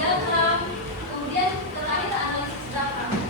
diagram, kemudian terakhir analisis data.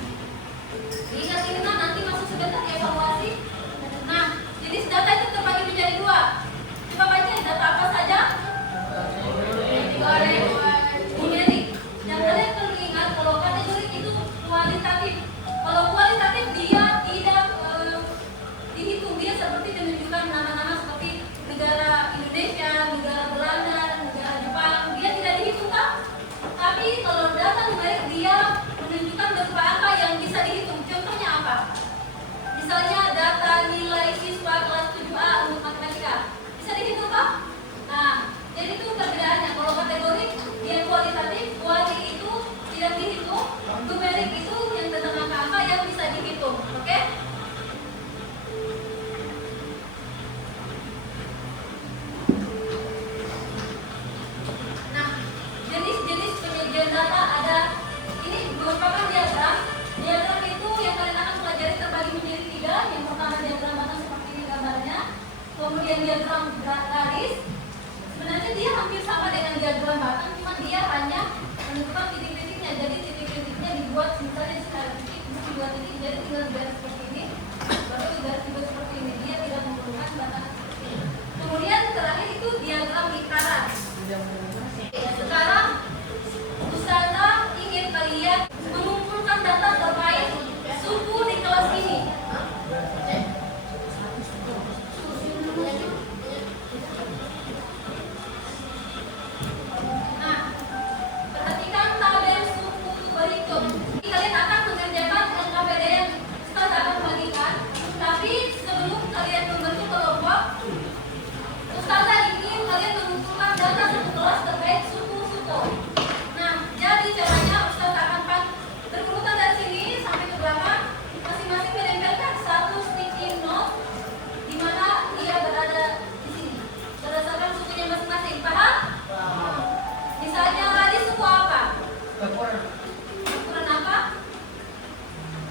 Campuran apa?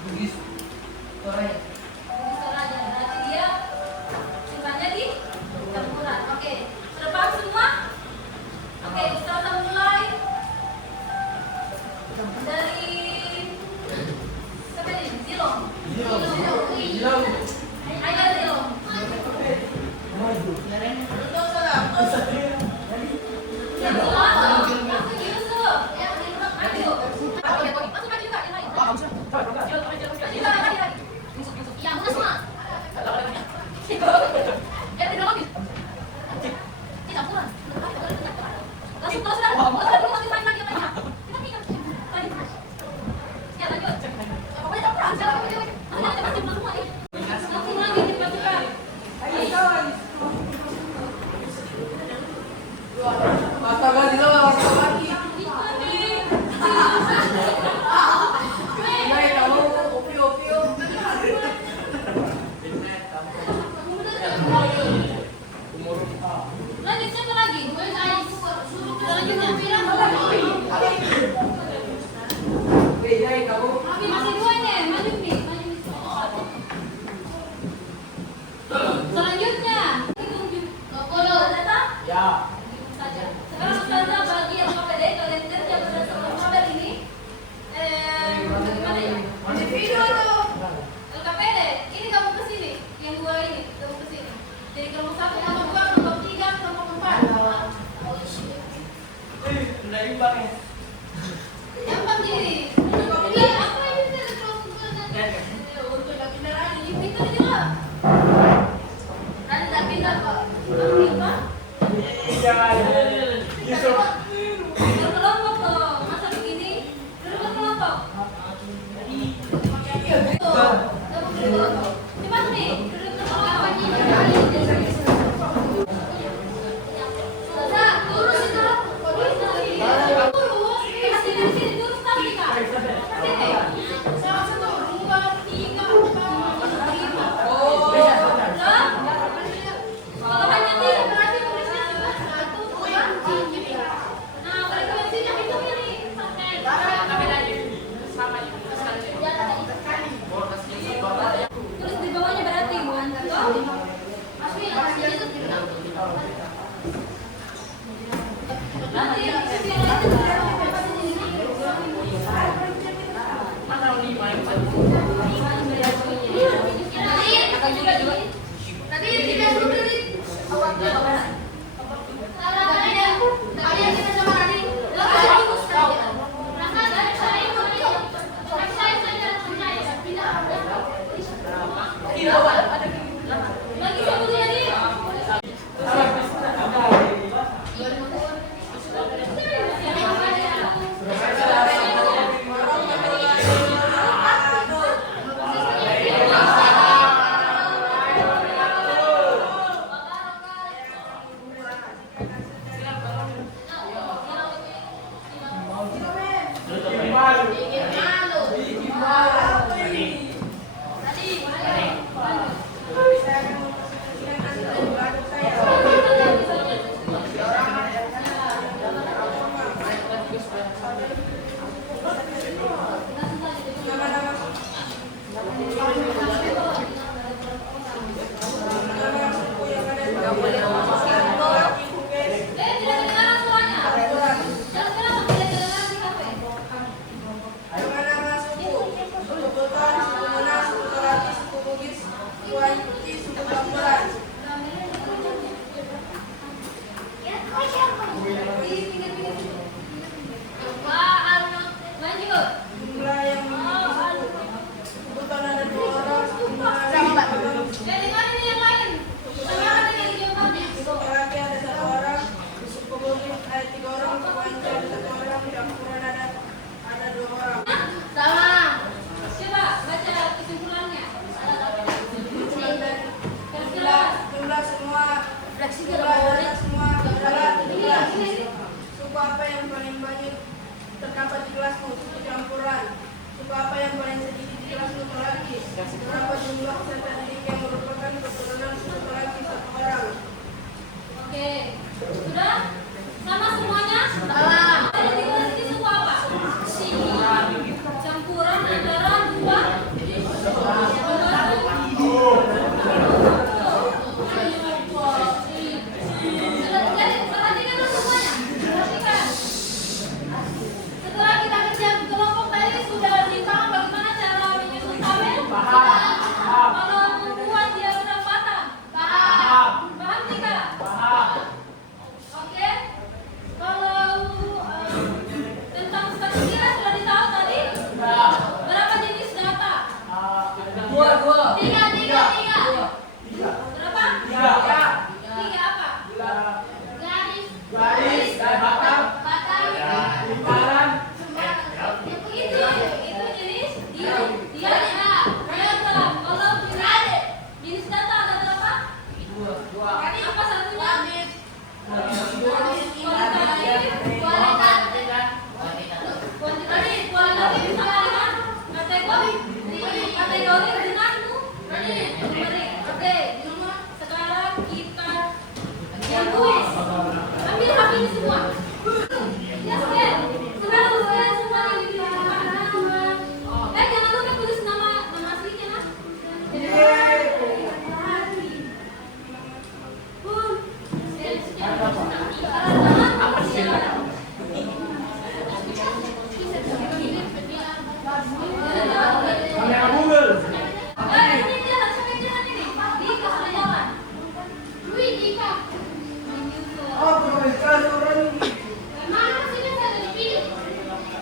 Bugis Toraja. Bugis Toraja. Berarti dia sisanya di campuran. Oke. Sudah paham semua? Oke, kita mulai dari siapa ini? Zilong. Zilong. Ayo Zilong. Lanjut siapa lagi? Selanjutnya. Masih dua nih, maju nih. Selanjutnya. Ya. Saja. Sekarang Ustazah bagi yang KPD kalian kerja berdasarkan kabar ini. Bagaimana ya? Video tuh. LKPD, ini kamu ke sini. Yang dua ini, kamu ke sini. Jadi kelompok 1, kelompok 2, kelompok 3, kelompok 4. Gampang jadi. Ini apa ini dari kelompok 2? Untuk gak pindah lagi, ini pindah aja lah. Nanti tak pindah kok. Kamu pindah? Berkelompok loh, masa begini? Duduk berkelompok. Tuh, berkelompok. Cepat nih, duduk berkelompok. Ustazah, lurus itu. Lurus. Sini, lurus tadi Kak. Sini. 1, 2, 3, 4, 5. Kalau hanya 3 berarti tulisnya juga 1, 2, 3. Nah, frekuensinya hitung ini. Tulis di bawahnya berarti 1. Nanti yang lagi sebelumnya nih. Wah,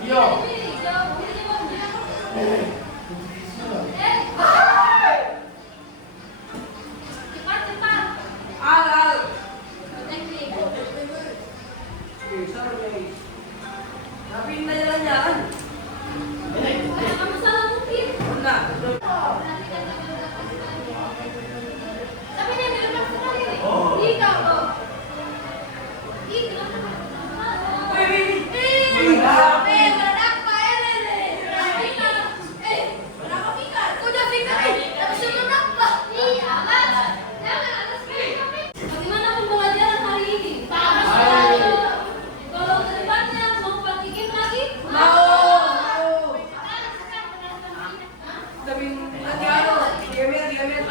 Hijau. Ini hijau. Ini warna cepat cepat. Al. Teknik. Sorry guys. Tapi na jalan-jalan. Karena kamu salah mungkin. Nah, Tapi dia di depan sekali nih. Ih, kamu. Ih, kenapa? Meledak Pak Ere nih. Berapa pikat? Udah pikat nih. Tapi meledak Pak. Iya, Mas. Jangan atas pikat. Bagaimana pembelajaran hari ini? Bagus sekali. Kalau ke depannya mau pakai game lagi? mau. Tapi nanti gemet.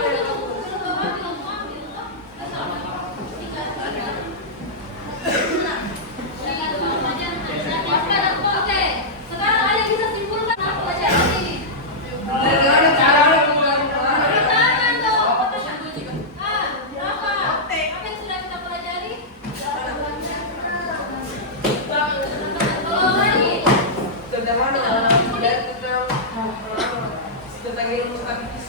Oke, sekarang ayo kita simpulkan apa pelajaran ini. Gimana cara bukan? Tangan dong. Apa? Apa yang sudah kita pelajari? Kalau lagi, Tentang mana? Dan tentang ilmu statistik.